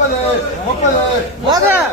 30 30 5 5 5 5 5 35 35 235 35 40 40 40 40 40 45 45 45 245 345 5 305 10 10 10 310 10 10 10 15 15 15 20 20 5 5 325 25 25 25 80 80 80 80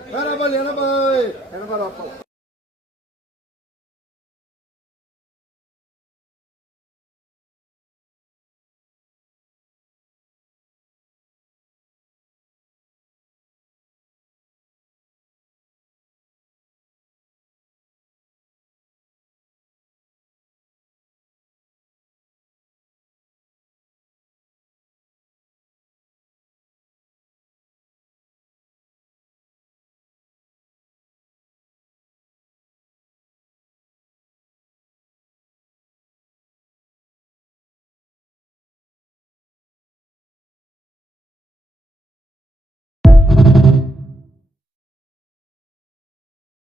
80 80 80 80